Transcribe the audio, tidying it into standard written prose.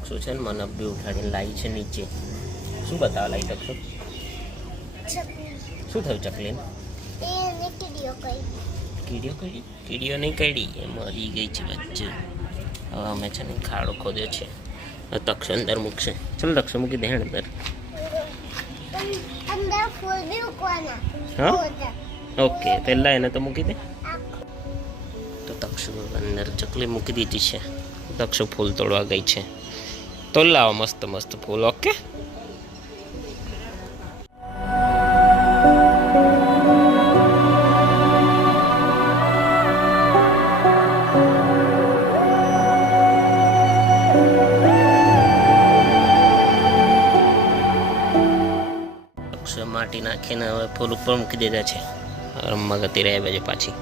તક્ષુ છે ને મને બી ઉઠાડીને લાવી છે નીચે. શું બતાવવા લાવી તક્ષુ? શું થયું ચકલીને? કીડીઓ નહીં કડી, એ મરી ગઈ છે વચ્ચે. હવે અમે છે ને ખાડો ખોદ્યો છે, તક્ષુ અંદર મૂકશે. ચાલો તક્ષુ મૂકી દે અંદર. હા ઓકે, પહેલાં એને તો મૂકી દે. તો તક્ષુ અંદર ચકલી મૂકી દીધી છે. તક્ષુ ફૂલ તોડવા ગઈ છે. તો લાવો મસ્ત મસ્ત ફૂલ. ઓકે, માટી નાખીને હવે ફૂલ ઉપર મૂકી દીધા છે. રમવા ગતી રહે બાજુ પાછી.